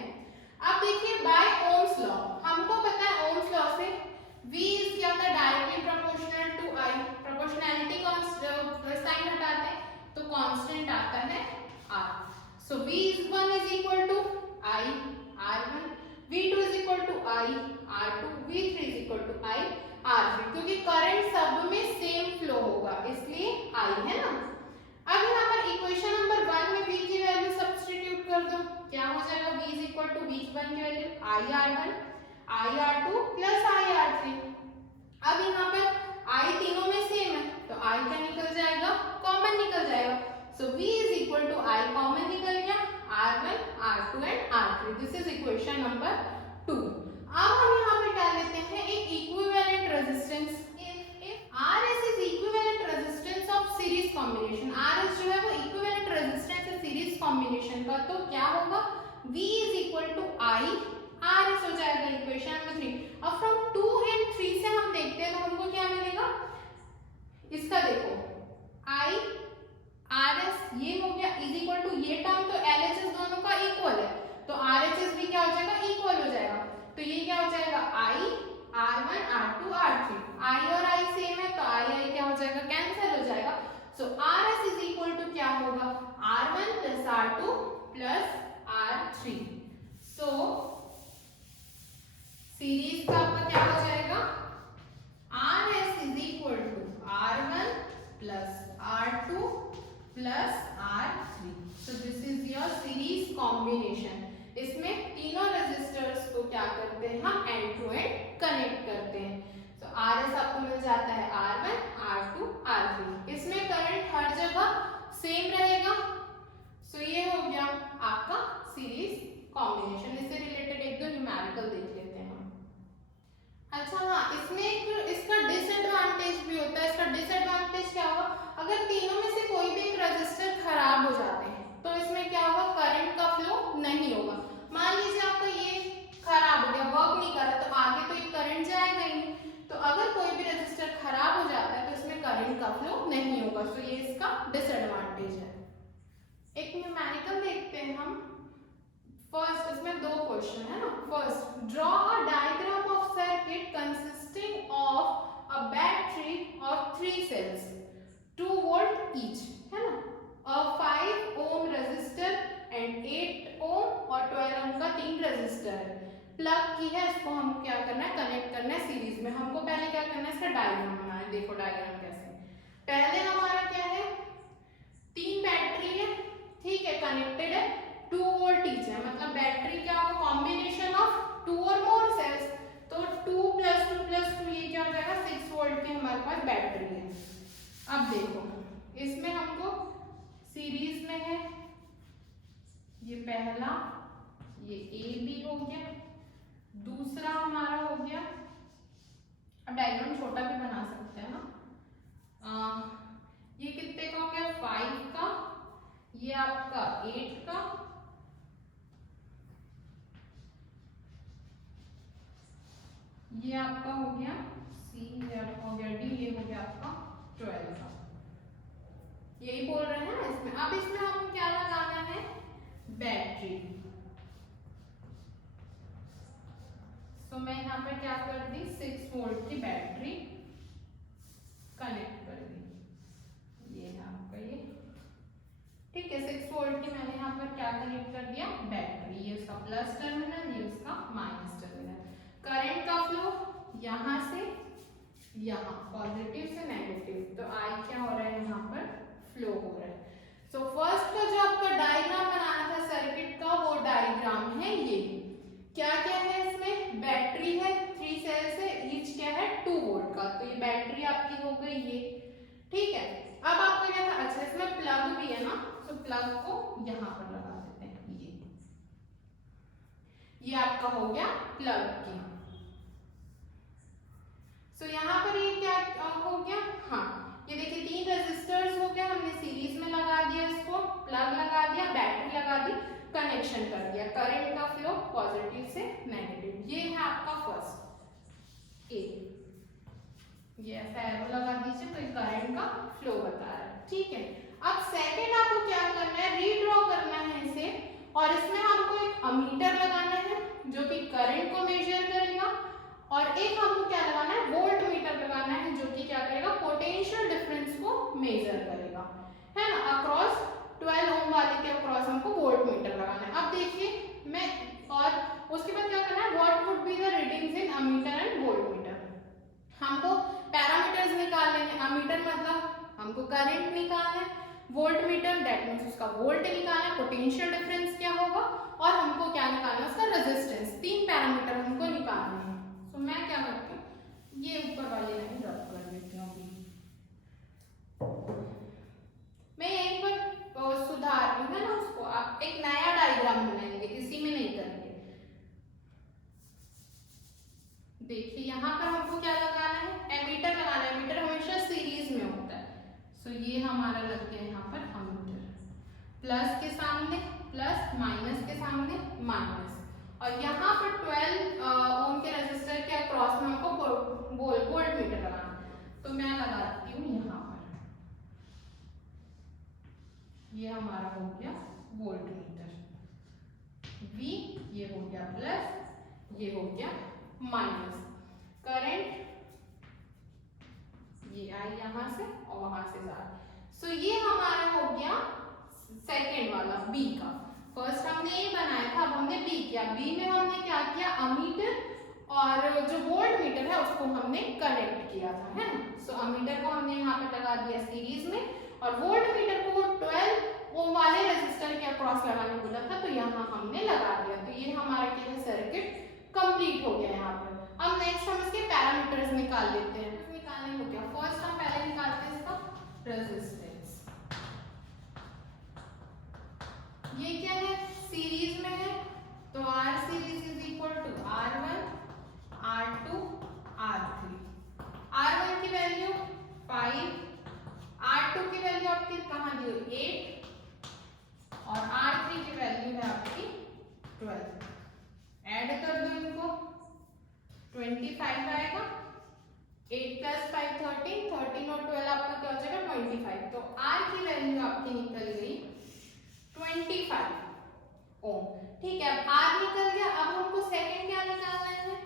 अब देखिए बाय ओम्स लॉ, हमको पता है ओम्स लॉ से V इज क्या होता है, directly proportional to I। Proportionality sign हटाते हैं तो कांस्टेंट आता है R। So V1 is equal to I R1, V2 is equal to I R2, V3 is equal to I R3, क्योंकि करंट सब में सेम फ्लो होगा इसलिए I है ना। अब यहाँ पर इक्वेशन नंबर 1 में V की वैल्यू सब्स्टिट्यूट कर दो, क्या हो जाएगा, V is equal to V1 की value I R1 I R2 plus I R3। अब यहाँ पर I तीनों में सेम है तो I क्या निकल जाएगा, कॉमन निकल जाएगा। So V is equal to I common निकल गया, R1 R2 and R3। This is equation number 2। अब हम यहाँ पे क्या लेते हैं, एक equivalent resistance. RS is equivalent resistance of series combination. RS जो है वो इक्विवेलेंट रेजिस्टेंस है सीरीज कॉम्बिनेशन का, तो क्या होगा, V is equal to I RS हो जाएगा इक्वेशन नंबर 3। अब फ्रॉम 2 एंड 3 से हम देखते हैं तो हमको क्या मिलेगा, इसका देखो I RS ये हो गया इज इक्वल टू ये टर्म तो LHS दोनों का इक्वल है तो RHS भी क्या हो जाएगा, इक्वल हो जाएगा। तो ये क्या हो जाएगा, I R1 R2 R3, I और I सेम है तो I क्या हो जाएगा, कैंसिल हो जाएगा। सो RS इज इक्वल टू क्या होगा, R1 plus R2 plus R3। सो सीरीज का आपका क्या हो जाएगा, RS is equal to R1 plus R2 plus R3। So this is your series combination. इसमें तीनों रेजिस्टर्स को क्या करते हैं, हम एंड टू एंड कनेक्ट करते हैं। तो RS आपको मिल जाता है R1 R2 R3। इसमें करंट हर जगह सेम रहेगा। सो ये हो गया आपका सीरीज कॉम्बिनेशन। इससे रिलेटेड एक दो न्यूमेरिकल देख लेते हैं हम। अच्छा हाँ, इसमें एक इसका डिसएडवांटेज भी होता है। इसका डिसएडवांटेज क्या होगा, अगर तीनों में से कोई भी एक रजिस्टर खराब हो जाते हैं तो इसमें क्या होगा, करंट का फ्लो नहीं होगा। मान लीजिए आपका ये खराब हो गया, वर्क नहीं कर रहा, तो आगे तो एक करंट जाएगा ही नहीं। तो अगर कोई भी रजिस्टर खराब हो जाता है तो इसमें करंट का फ्लो नहीं होगा। तो ये इसका डिसएडवांटेज है। एक न्यूमेरिकल देखते हैं हम। फर्स्ट इसमें दो क्वेश्चन है ना। First, draw a diagram of circuit consisting of a battery of 3 cells 2 volt each, है ना, a 5 ohm resistor and 8 ohm और 12 ओम का 3 रेजिस्टर है, प्लग की है। इसको हम क्या करना है, कनेक्ट करना है सीरीज में। हमको पहले क्या करना है, इसका डायग्राम बनाना है। देखो डायग्राम कैसे, पहले हमारा क्या है, 3 बैटरी है, ठीक है, कनेक्टेड है, 2 वोल्ट ईच है। मतलब बैटरी क्या होगा, कॉम्बिनेशन ऑफ 2 और मोर सेल्स। तो 2 प्लस 2 प्लस 2 ये क्या हो जाएगा, 6 वोल्ट की हमारे पास बैटरी है। अब देखो इसमें हमको सीरीज में है, ये पहला, ये ए बी हो गया, दूसरा हमारा हो गया। अब डायग्राम छोटा भी बना सकते हैं ना। ये कितने का हो गया, 5 का, ये आपका 8 का, ये आपका हो गया सी, ये आपका हो गया डी, ये हो गया आपका 12 का। यही बोल रहे हैं ना इसमें। अब इसमें हमको क्या लगाना है, बैटरी। तो मैं यहाँ पे क्या कर दी, 6 वोल्ट की बैटरी कनेक्ट कर दी। ये है आपका ये, ठीक है, 6 वोल्ट की मैंने यहाँ पर क्या कनेक्ट कर दिया, बैटरी। ये उसका प्लस टर्मिनल, ये उसका माइनस टर्मिनल। करंट का फ्लो यहाँ से यहाँ, पॉजिटिव से नेगेटिव, तो आई क्या हो रहा है, यहाँ पर फ्लो हो रहा है। सो फर्स्ट का जो आपका डायग्राम बनाना था सर्किट का, वो डायग्राम है ये। क्या क्या है इसमें, बैटरी है, 3 सेल्स है, ईच क्या है 2 वोल्ट का, तो ये बैटरी आपकी हो गई ये, ठीक है। अब आपको क्या था, अच्छा इसमें प्लग भी है ना, तो प्लग को यहाँ पर लगा देते हैं। ये आपका हो गया प्लग की। सो यहाँ पर ये क्या हो गया, हाँ ये देखिए 3 रेजिस्टर्स हो गया, हमने सीरीज में लगा दिया, इसको प्लग लगा दिया, बैटरी लगा दी कनेक्शन कर दिया, करंट का फ्लो पॉजिटिव से नेगेटिव। ये है आपका फर्स्ट ए, ये ऐसा एरो लगा दीजिए, तो करंट का फ्लो बता रहा है, ठीक है। अब सेकंड आपको क्या करना है, रीड्रॉ करना है इसे, और इसमें हमको एक अमीटर लगाना है जो कि करंट को मेजर करेगा, और एक हमको क्या लगाना है, वोल्ट मीटर लगाना है जो कि क्या करेगा, पोटेंशियल डिफरेंस को मेजर करेगा, है ना। अक्रॉस 12 ओम वाले के अक्रॉस हमको वोल्ट मीटर लगाना है। अब देखिए मैं, और उसके बाद क्या करना है, what would be the readings in ammeter and volt meter. हमको पैरामीटर्स निकाल लेंगे, अमीटर मतलब हमको करंट निकालना है, वोल्ट मीटर दैट मींस उसका वोल्ट निकालना है, पोटेंशियल डिफरेंस क्या होगा, और हमको क्या निकालना है, उसका रेजिस्टेंस। तीन पैरामीटर हमको निकालने हैं। तो मैं क्या करती हूँ, ये ऊपर वाली लाइन रब कर देती हूँ। मैं यहीं पर सुधार रही हूँ, है ना उसको। आप एक नया डायग्राम बनाएंगे, इसी में नहीं करेंगे। देखिए यहाँ पर हमको क्या लगाना है, एमीटर लगाना है। एमीटर हमेशा सीरीज में होता है। सो ये हमारा लग गया यहाँ पर अमीटर, प्लस के सामने प्लस, माइनस के सामने माइनस, और यहाँ पर 12 ओम के रेजिस्टर के अक्रॉस में हमको वोल्ट मीटर लगाना है। तो मैं लगाती हूँ यहाँ पर, ये हमारा हो गया वोल्ट मीटर, V ये हो गया प्लस, ये हो गया माइनस। करंट ये आई यहाँ से और वहां से जा। सो ये हमारा हो गया सेकेंड वाला बी का। फर्स्ट हमने ए बनाया था, अब हमने बी किया। बी में हमने क्या किया, अमीटर और जो वोल्ट मीटर है उसको हमने कनेक्ट किया था, है ना। सो अमीटर को हमने यहाँ पे लगा दिया सीरीज में, और वोल्ट मीटर को 12 ओम वाले रेजिस्टर के अक्रॉस लगाने बोला था, तो यहाँ हमने लगा दिया। तो ये हमारा क्या है, सर्किट कंप्लीट हो गया यहाँ पर। अब नेक्स्ट हम इसके पैरामीटर्स निकाल लेते हैं। निकालने हो गया, फर्स्ट हम पहले निकालते हैं इसका रेजिस्टेंस। ये क्या है, सीरीज में है, तो R series is equal to R1 R2 R3। R1 की वैल्यू 5, R2 की वैल्यू आपकी कहाँ दी हुई 8, और R3 की वैल्यू है आपकी 12। ऐड कर दो इनको, 25 आएगा। 8 प्लस 5 13, 13 और 12 आपका क्या हो जाएगा 25। तो R की वैल्यू आपकी निकल गई 25 ओम, ठीक है। अब R निकल गया, अब हमको सेकंड क्या निकालना है,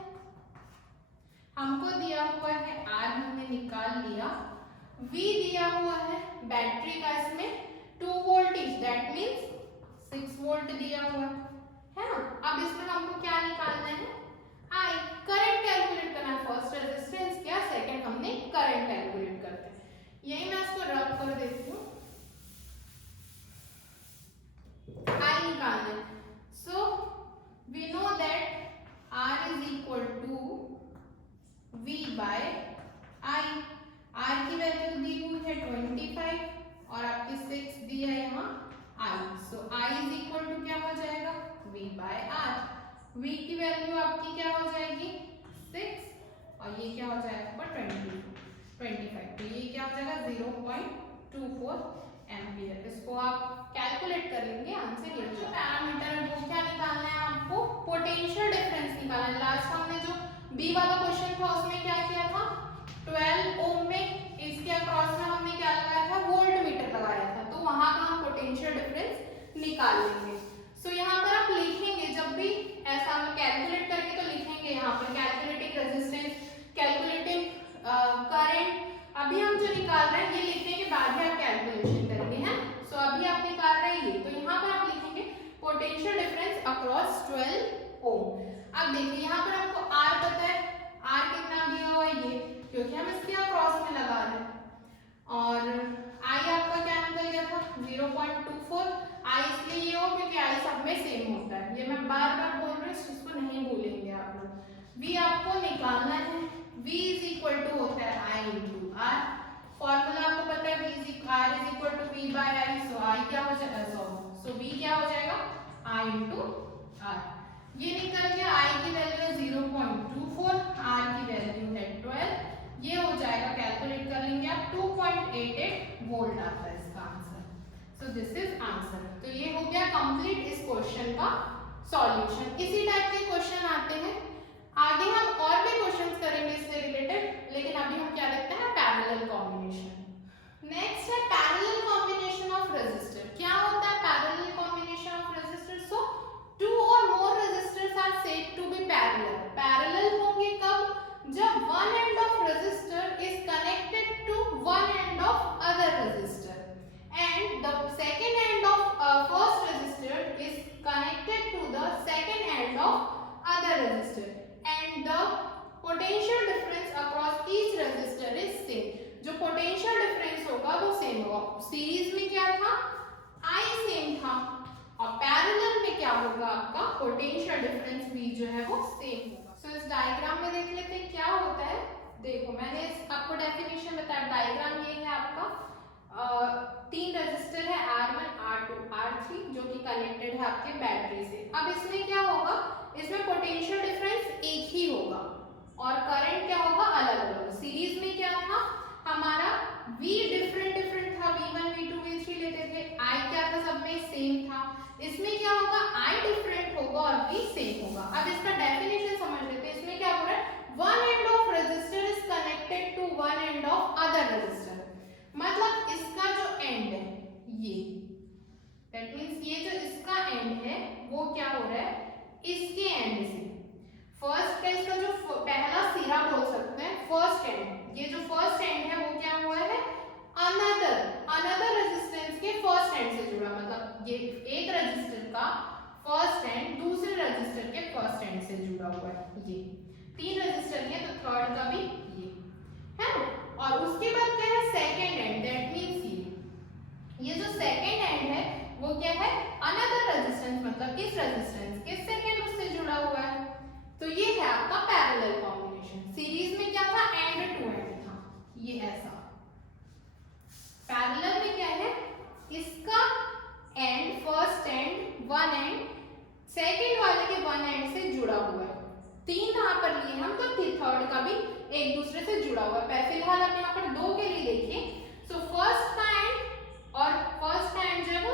हमको दिया हुआ है R हमने निकाल लिया, V दिया हुआ है बैटरी का, इसमें 2 वोल्टेज दैट मींस 6 वोल्ट दिया हुआ है ना। अब इसमें हमको क्या निकालना है, I करंट कैलकुलेट करना है। फर्स्ट रेजिस्टेंस क्या, सेकंड हमने करंट कैलकुलेट करते हैं। यही मैं इसको रब कर देती हूँ, I निकालना है। So we know that R is equal to V by I। R की वैल्यू दी हुई है 25 और आपकी 6 दिया है यहाँ I। So I is equal to क्या हो जाएगा, V बाय R। V की वैल्यू आपकी क्या हो जाएगी 6, और ये क्या हो जाएगा 25। तो ये क्या हो जाएगा 0.24 एम्पियर। इसको आप कैलकुलेट कर लेंगे, आंसर ये। जो पैरामीटर है वो क्या निकालना है आपको, पोटेंशियल डिफरेंस निकालना है। लास्ट हमने जो बी वाला क्वेश्चन था उसमें क्या किया था, 12 ओम में इसके अक्रॉस में हमने क्या लगाया था, वोल्ट मीटर लगाया था, तो वहां का हम पोटेंशियल डिफरेंस निकाल लेंगे। सो यहाँ पर आप लिखेंगे, जब भी ऐसा हम कैलकुलेट करके तो लिखेंगे यहाँ पर कैलकुलेटिंग रेजिस्टेंस, कैलकुलेटिंग करंट। अभी हम जो निकाल रहे हैं ये लिखने के बाद ही आप कैलकुलेशन करेंगे, हैं। सो अभी आप निकाल रहे हैं ये, तो यहाँ पर आप लिखेंगे पोटेंशियल डिफरेंस अक्रॉस 12 ओम। अब देखिए यहाँ पर आपको R पता है, R कितना दिया हुआ है ये, क्योंकि हम इसके अक्रॉस में लगा रहे हैं, और I आपका क्या निकल गया था 0.24। I इसलिए ये हो क्योंकि I सब में सेम होता है, ये मैं बार बार बोल रही हूँ, इसको नहीं भूलेंगे आप लोग। V आपको निकालना है, V इज इक्वल टू होता है I इंटू R। फॉर्मूला आपको पता है, R is equal to V by I। So I क्या हो जाएगा, सो V क्या हो जाएगा I इंटू R। ये निकल गया, I की वैल्यू है 0.24, R की वैल्यू है 12। ये हो जाएगा, कैलकुलेट कर लेंगे आप, 2.88 वोल्ट आता है इसका answer. So this is answer. तो ये हो गया कंप्लीट इस क्वेश्चन का सॉल्यूशन। इसी टाइप के क्वेश्चन आते हैं। आगे हम और भी क्वेश्चंस करेंगे इससे रिलेटेड, लेकिन अभी हम क्या देखते हैं, पैरेलल कॉम्बिनेशन। नेक्स्ट है पैरेलल कॉम्बिनेशन ऑफ रेजिस्टर। क्या होता है parallel combination of resistor? So two or more resistors are said to be parallel. Parallel होंगे कब? जब one end of resistor is connected to one end of other resistor and the second end of first resistor is connected to the second end of other resistor and the potential difference across each resistor is same. जो potential difference होगा वो same होगा। Series में क्या था, I same था, और parallel में क्या होगा आपका, potential difference भी जो है वो सेम होगा। सो इस डायग्राम में देख लेते हैं क्या होता है। देखो मैंने आपको डेफिनेशन बताया, डायग्राम ये है आपका। तीन रजिस्टर है R1, R2, R3 जो कि कनेक्टेड है आपके बैटरी से। अब इसमें क्या होगा, इसमें पोटेंशियल डिफरेंस एक ही होगा और करंट क्या होगा, अलग अलग। सीरीज में क्या था हमारा, V डिफरेंट था, V1, V2, V3 लेते थे, I क्या था, सब में सेम था। इसमें क्या होगा, I डिफरेंट होगा और V सेम होगा। अब इसका डेफिनेशन समझ लेते हैं। इसमें क्या हो रहा है, one end of resistor is connected to one end of other resistor. मतलब इसका जो एंड है ये, दैट मींस ये जो इसका एंड है वो क्या हो रहा है, इसके एंड से फर्स्ट का, इसका जो पहला सिरा बोल सकते हैं, फर्स्ट एंड, ये जो फर्स्ट एंड है वो क्या हुआ है, अनदर रेजिस्टेंस के फर्स्ट एंड से जुड़ा। मतलब ये एक रजिस्टर का फर्स्ट एंड दूसरे रजिस्टर के फर्स्ट एंड से जुड़ा हुआ है। ये तीन रजिस्टर है तो थर्ड का भी ये है ना। और उसके बाद क्या है, सेकेंड एंड, दैट मींस ये जो सेकेंड एंड है वो क्या है, अनदर रेजिस्टेंस, मतलब इस रेजिस्टेंस के सेकेंड उससे जुड़ा हुआ है। तो ये है आपका पैरेलल कॉम्बिनेशन। सीरीज में क्या था, एंड टू एंड था, ये ऐसा। पैरेलल में क्या है, इसका and, first and, one and second वाले के वन एंड से जुड़ा हुआ है। तीन यहाँ पर लिए हम, तो थर्ड का भी एक दूसरे से जुड़ा हुआ है। फिलहाल हम यहाँ पर दो के लिए देखिए। सो फर्स्ट का एंड और फर्स्ट का एंड जो है वो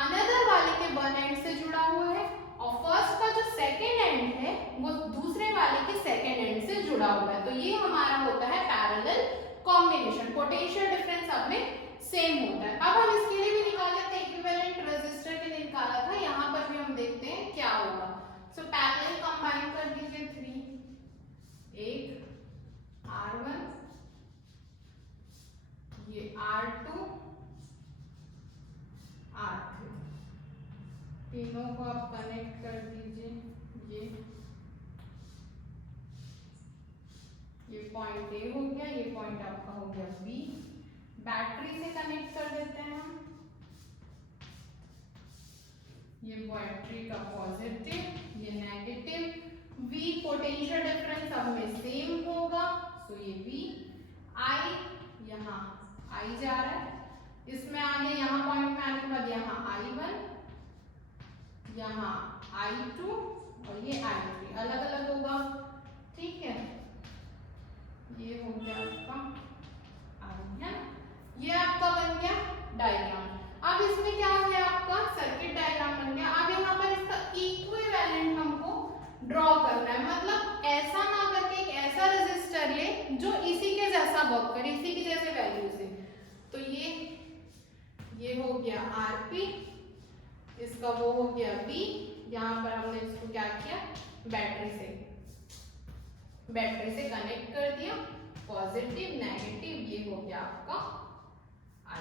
अनदर वाले के वन एंड से जुड़ा हुआ है, और फर्स्ट का जो सेकेंड एंड है वो दूसरे वाले के सेकेंड एंड से जुड़ा हुआ है। तो ये हमारा होता है पैरेलल कॉम्बिनेशन। पोटेंशियल डिफरेंस अब में सेम होता है। अब हम इसके लिए भी निकाल लेते हैं, इक्विवेलेंट रेजिस्टर के लिए निकाला था, यहाँ पर भी हम देखते हैं क्या होगा। सो पैरेलल कंबाइन कर दीजिए 3, एक R1, ये R2, R3, तीनों को आप कनेक्ट कर दीजिए। ये पॉइंट A हो गया, ये पॉइंट आपका हो गया B। बैटरी से कनेक्ट कर देते हैं हम, ये बैटरी का पॉजिटिव, ये नेगेटिव। V पोटेंशियल डिफरेंस अब में सेम होगा, तो ये V, I यहाँ I जा रहा है, इसमें आगे यहाँ पॉइंट में आने के बाद यहाँ I1, यहाँ I2 और ये I3 अलग अलग होगा। ठीक है, ये हो गया आपका I है, ये आपका बन गया डायग्राम। अब इसमें क्या हो गया, आपका सर्किट डायग्राम बन गया। अब यहाँ पर इसका इक्विवेलेंट हमको ड्रॉ करना है। मतलब ऐसा ना करके एक ऐसा रेजिस्टर ले जो इसी के जैसा वर्क करे, इसी के जैसे वैल्यू से। तो ये हो गया Rp, इसका वो हो गया V। यहाँ पर हमने इसको क्या किया, बैटरी से कनेक्ट कर दिया, पॉजिटिव नेगेटिव, ये हो गया आपका I।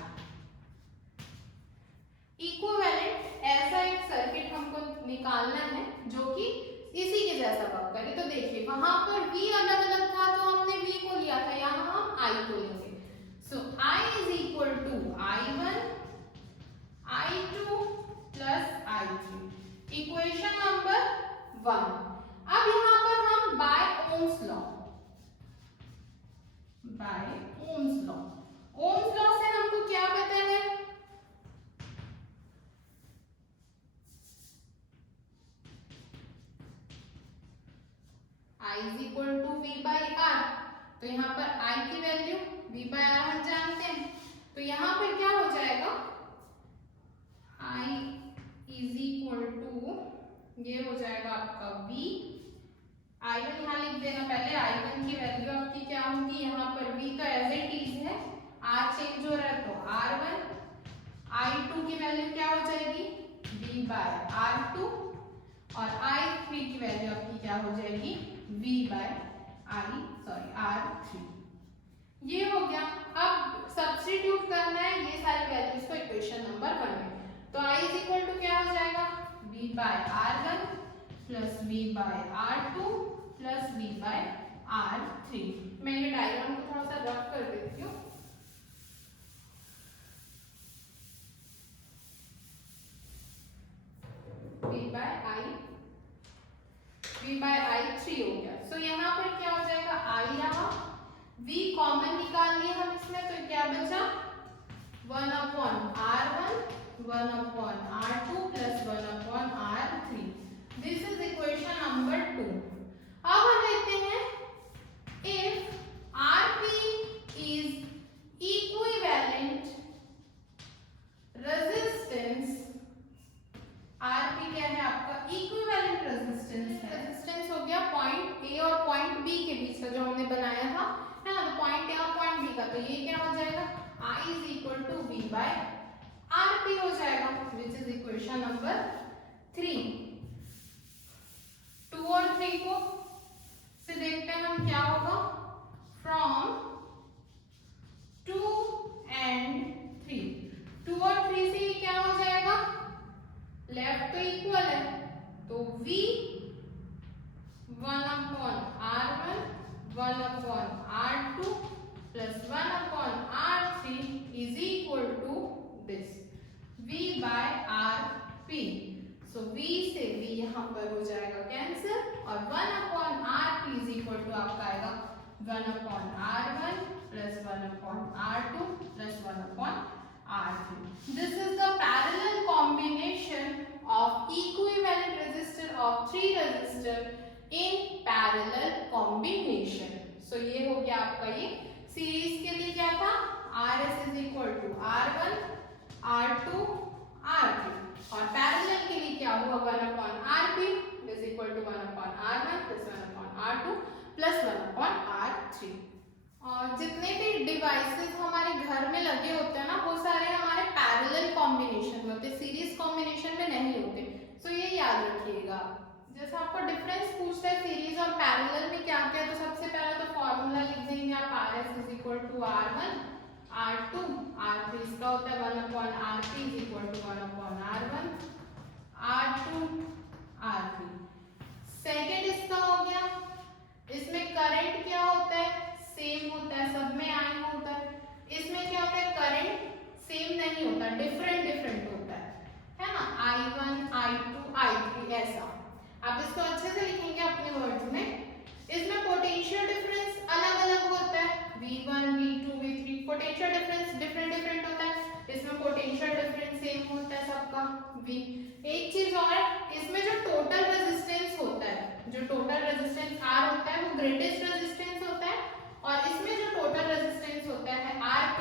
इक्विवेलेंट ऐसा एक सर्किट हमको निकालना है जो कि इसी के जैसा वर्क करे। तो देखिए वहां पर V अलग अलग था तो हमने V को लिया था, यहाँ हम I को लेंगे। So I is equal to I1 I2 plus I3, equation number 1। अब यहाँ पर हम बाय ओम्स लॉ से हमको क्या पता है, I is equal to V by R। तो यहाँ पर I की वैल्यू V बाई R हम जानते हैं, तो यहाँ पर क्या हो जाएगा, I इज इक्वल टू, ये हो जाएगा आपका V। I1 यहाँ लिख देना पहले, I1 की वैल्यू आपकी क्या होगी, यहाँ पर V तो एज इट इज है, R चेंज हो रहा है तो R1। I2 की वैल्यू क्या हो जाएगी, V बाय R2, और I3 की वैल्यू आपकी क्या हो जाएगी, V बाय R3। ये हो गया। अब सब्स्टिट्यूट करना है ये सारी वैल्यूज को इक्वेशन नंबर 1 में। तो I इज इक्वल टू क्या हो जाएगा, V by R1 plus V by R2 plus V by R3। मैं ये डायग्राम को थोड़ा सा रफ कर देती हूँ। V बाय I3 हो गया। सो यहाँ पर क्या हो जाएगा, I रहा, V कॉमन निकाल लिए हम इसमें, तो क्या बचा 1/R1 1/R2 plus 1/R3। This is equation number 2। अब हम लेते हैं if Rp is equivalent resistance. Rp क्या है आपका, इक्विवेलेंट रेजिस्टेंस है। रेजिस्टेंस हो गया पॉइंट A और पॉइंट B के बीच का जो हमने बनाया था, है ना, तो पॉइंट A और पॉइंट B का, तो ये क्या हो जाएगा, I is equal to V by Rp हो जाएगा, विच इज इक्वेशन नंबर 3। 2 और 3 को से देखते हैं हम क्या होगा, फ्रॉम 2 एंड 3। 2 और 3 से ये क्या हो जाएगा, लेफ्ट तो इक्वल है, तो V 1/R1 1/R2 plus 1/R3 is equal to this V by Rp। So V से V यहाँ पर हो जाएगा कैंसिल, और 1/Rp इज इक्वल टू आपका आएगा 1/R1 plus 1/R2 plus 1/R3। This is the parallel combination of equivalent resistor of 3 resistor in parallel combination. So ये हो गया आपका, ये सीरीज के लिए क्या था, RS is equal to R1 R2 R3, और पैरेलल के लिए क्या हुआ, 1/Rp is equal to 1/R1 plus 1/R2 plus 1/R3। और जितने भी डिवाइसेस हमारे घर में लगे होते हैं ना, वो सारे हमारे पैरेलल कॉम्बिनेशन में होते, सीरीज कॉम्बिनेशन में नहीं होते। सो ये याद रखिएगा। जैसे आपको डिफरेंस पूछता है सीरीज और पैरेलल में क्या क्या है, तो सबसे पहले तो फॉर्मूला लिख देंगे आप, RS is equal to R1 R2 R3, इसका होता है 1/Rp is equal to 1/R1 R2 R3। Second इसका हो गया, इसमें करंट क्या होता है, सेम होता है, सब में I होता है। इसमें क्या होता है, करंट सेम नहीं होता, डिफरेंट होता है ना, I1 I2 I3 ऐसा। आप इसको अच्छे से लिखेंगे अपने वर्ड्स में। इसमें पोटेंशियल डिफरेंस अलग अलग होता है, V1 V2 V3, potential difference different होता है। इसमें पोटेंशियल डिफरेंस सेम होता है सबका V। एक चीज और, इसमें जो टोटल रेजिस्टेंस होता है, जो टोटल रेजिस्टेंस R होता है, वो ग्रेटेस्ट रेजिस्टेंस होता है, और इसमें जो टोटल रेजिस्टेंस होता है Rp,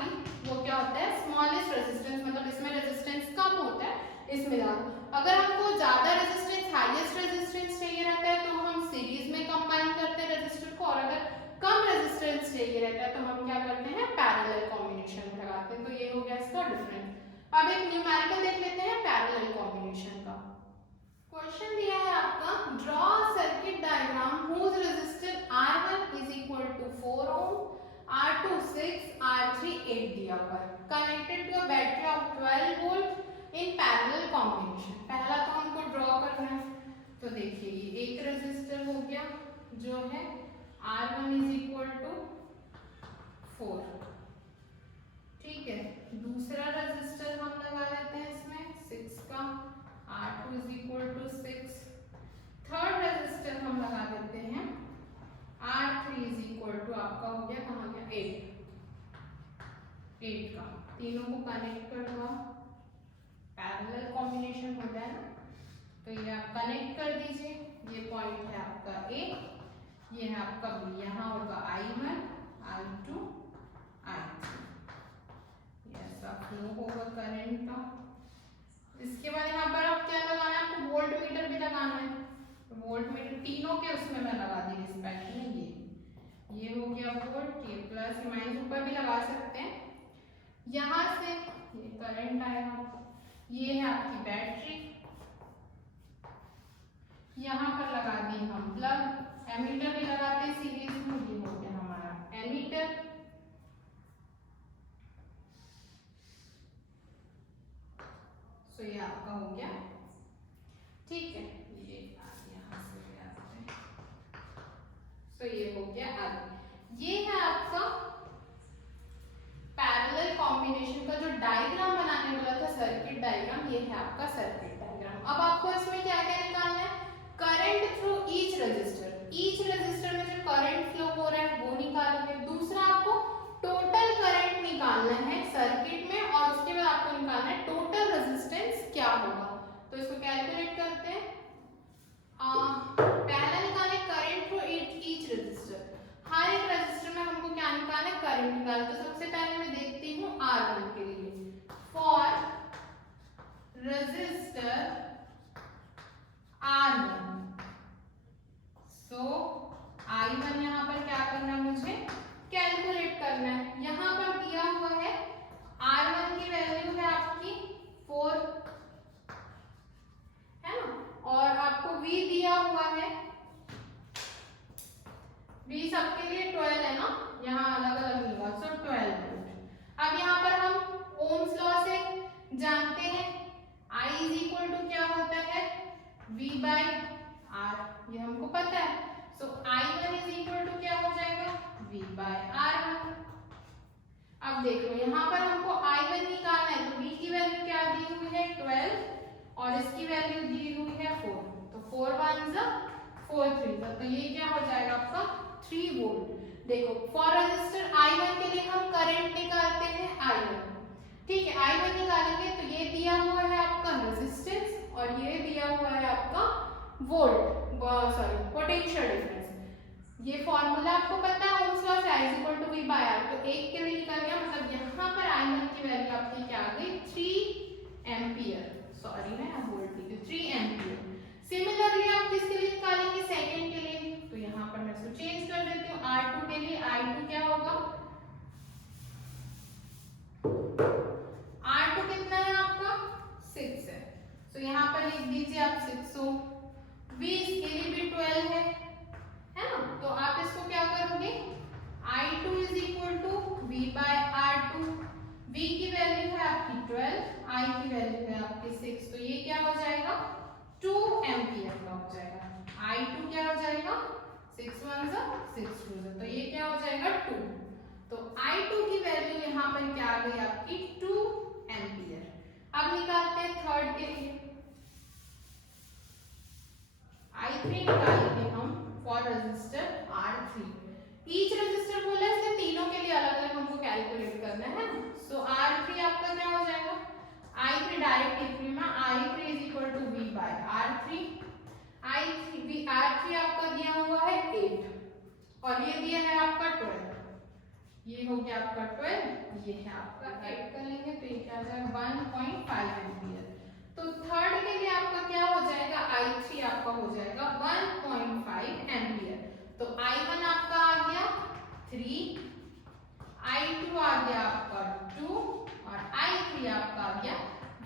वो क्या होता है, स्मॉलेस्ट रेजिस्टेंस, मतलब इसमें रेजिस्टेंस कम होता है, इसमें ज्यादा। अगर हमको ज्यादा रेजिस्टेंस, हाईएस्ट रेजिस्टेंस चाहिए रहता है, तो हम सीरीज में कंबाइन करते हैं रेजिस्टर को, और अगर कम रेजिस्टेंस चाहिए रहता है तो हम क्या करते हैं, पैरेलल कॉम्बिनेशन लगाते हैं। तो ये हो गया इसका डिफरेंस। अब एक न्यूमेरिकल देख लेते हैं पैरेलल कॉम्बिनेशन का। क्वेश्चन दिया है आपका, draw circuit diagram whose resistor R1 is equal to 4 ohm, R2 6, R3 8 दिया पर, connected to a battery of 12 volt in parallel combination. पहला तो हमको ड्रॉ करना है, तो देखिए ये एक रेजिस्टर हो गया जो है R1 इज इक्वल टू 4, ठीक है। दूसरा रेजिस्टर हम लगा लेते हैं इसमें 6 का, R2 is equal to 6। Third resistor हम लगा देते हैं R3 इज इक्वल टू आपका हो गया, कहाँ गया, 8 का। तीनों को कनेक्ट कर दो, पैरेलल कॉम्बिनेशन होता है ना, तो ये आप कनेक्ट कर दीजिए। ये पॉइंट है आपका A, ये है आपका B, यहाँ होगा I1 I2 I3, ये ऐसा फ्लो होगा करंट का। इसके बाद यहाँ पर आप क्या लगाना है, आपको वोल्ट मीटर भी लगाना है। वोल्टमीटर तीनों के उसमें मैं लगा दी रिस्पेक्ट में। ये हो गया वोल्ट, ये प्लस ये माइनस ऊपर भी लगा सकते हैं। यहाँ से ये करंट आएगा, ये है आपकी बैटरी, यहाँ पर लगा दी हम प्लग, एमीटर भी लगाते हैं सीरीज में, ये हो गया हमारा एमीटर। सो ये आपका हो गया, ठीक है। ये यहाँ से आते हैं, सो ये हो गया आगे। ये है आपका पैरेलल कॉम्बिनेशन का जो डायग्राम बनाने वाला था, सर्किट डायग्राम, ये है आपका सर्किट डायग्राम। अब आपको इसमें क्या क्या निकालना है, current through each resistor, each resistor में जो करंट फ्लो हो रहा है वो निकालेंगे। दूसरा आपको टोटल करंट निकालना है सर्किट में, और उसके बाद आपको निकालना है टोटल रेजिस्टेंस क्या होगा। तो इसको कैलकुलेट करते हैं। पहला निकालना है करंट थ्रू ईच रजिस्टर, हर एक रजिस्टर में हमको क्या निकालना है, करंट निकालना। तो सबसे पहले मैं देखती हूँ R1 के लिए, for register R1, so I1 यहाँ पर क्या करना है, मुझे कैलकुलेट करना है। यहाँ पर दिया हुआ है R1 की वैल्यू है आपकी 4 है ना, और आपको V दिया हुआ है, V सबके लिए 12 है ना, यहाँ अलग अलग नहीं हुआ, सो 12 वोल्ट। अब यहाँ पर हम ओम्स लॉ से जानते हैं I इज इक्वल टू क्या होता है, V बाय R, ये हमको पता है। सो I1 इज इक्वल टू क्या हो जाएगा, V बाय R1। अब देखो यहाँ पर हमको I1 निकालना है, तो V की वैल्यू क्या दी हुई है 12 और इसकी वैल्यू दी हुई है 4, तो 4 1 4 3, तो ये क्या हो जाएगा आपका 3 वोल्ट। देखो फॉर रजिस्टर I1 के लिए हम करंट निकालते हैं I1, ठीक है। I1 निकालेंगे तो ये दिया हुआ है आपका रेजिस्टेंस और ये दिया हुआ है आपका वोल्ट, सॉरी पोटेंशियल डिफरेंस। ये फॉर्मूला आपको पता है ओम्स लॉ से, I is equal to V by R, तो एक के लिए निकल गया, मतलब यहाँ पर I1 की वैल्यू आपकी क्या आ गई 3 एम्पियर, सॉरी मैं वोल्ट लिखी 3 एम्पियर। सिमिलरली आप किसके लिए निकालेंगे, सेकंड के लिए, तो यहाँ पर मैं इसको चेंज कर देती हूँ। R2 के लिए I2 क्या होगा, R2 कितना है आपका 6 है, तो यहाँ पर लिख दीजिए आप 6। V इसके लिए भी 12 है ना, तो आप इसको क्या करोगे, I2 is equal to V by R2, V की वैल्यू है आपकी 12, I की वैल्यू है आपकी 6, तो ये क्या हो जाएगा 2 एम्पियर का हो जाएगा। I2 क्या हो जाएगा 6 1 6 2, तो ये क्या हो जाएगा 2, तो I2 की वैल्यू यहाँ पर क्या आ गई आपकी 2 एम्पियर। अब निकालते हैं थर्ड के लिए, I3 निकालेंगे हम for register R3। Each resistor बोला है, इसलिए तीनों के लिए अलग अलग हमको कैलकुलेट करना है। सो R3 आपका क्या हो जाएगा, I3 डायरेक्ट लिख रही हूं मैं, I3 is equal to V by R3। R3 आपका दिया हुआ है 8 और ये दिया है आपका 12, ये हो गया आपका 12, ये है आपका 8 कर लेंगे तो ये क्या आ जाएगा 1.5 एम्पियर। तो थर्ड के लिए आपका क्या हो जाएगा, I3 आपका हो जाएगा 1.5 एम्पियर। तो I1 आपका आ गया 3, I2 आ गया आपका 2 और I3 आपका आ गया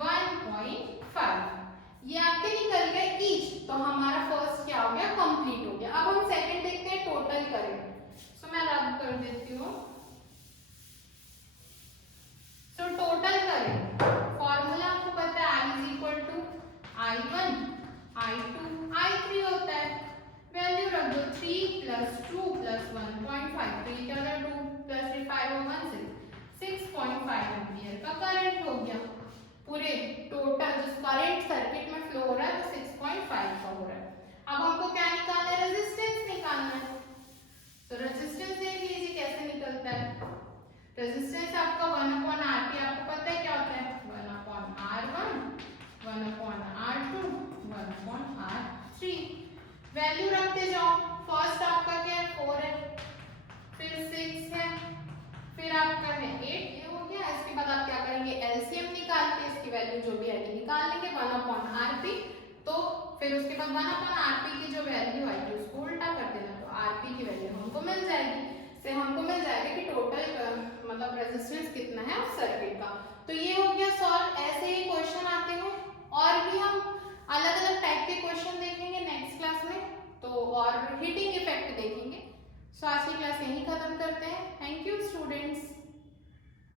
1.5। ये आपके निकल गए ईच, तो हमारा फर्स्ट क्या हो गया, कंप्लीट हो गया। अब हम सेकंड देखते हैं टोटल करंट, सो मैं रब कर देती हूँ। सो टोटल करंट फॉर्मूला आपको पता है, I is equal to I1 I2 I3 होता है, वैल्यू रख दो 3 + 2 + 1.5, तो ये क्या हो जाएगा 2 + 3 5 और 1 6.5 एम्पियर का करंट हो गया। पूरे टोटल जो करंट सर्किट में फ्लो हो रहा है वो 6.5 का हो रहा है। अब हमको क्या निकालना है, रेजिस्टेंस निकालना है। तो रेजिस्टेंस देख लीजिए कैसे निकलता है। रेजिस्टेंस आपका 1/RT, आपको पता है क्या होता है 1/R1 1/R2 1/R3। वैल्यू रखते जाओ, फर्स्ट आपका क्या है 4 है, फिर 6 है, फिर आपका है 8, ये हो गया। इसके बाद आप क्या करेंगे, एलसीएम निकाल के इसकी वैल्यू जो भी आएगी निकाल लेंगे 1/RP, तो फिर उसके बाद 1/RP की जो वैल्यू आई थी उसको उल्टा कर देना, तो RP की वैल्यू हमको मिल जाएगी। से हमको मिल जाएगा कि टोटल मतलब रेजिस्टेंस कितना है सर्किट का। तो ये हो गया सॉल्व। ऐसे ही क्वेश्चन आते हैं और भी हम अलग अलग टाइप के क्वेश्चन देखेंगे नेक्स्ट क्लास में, तो और हीटिंग इफेक्ट देखेंगे। सो आज की क्लास यहीं खत्म करते हैं। Thank you students.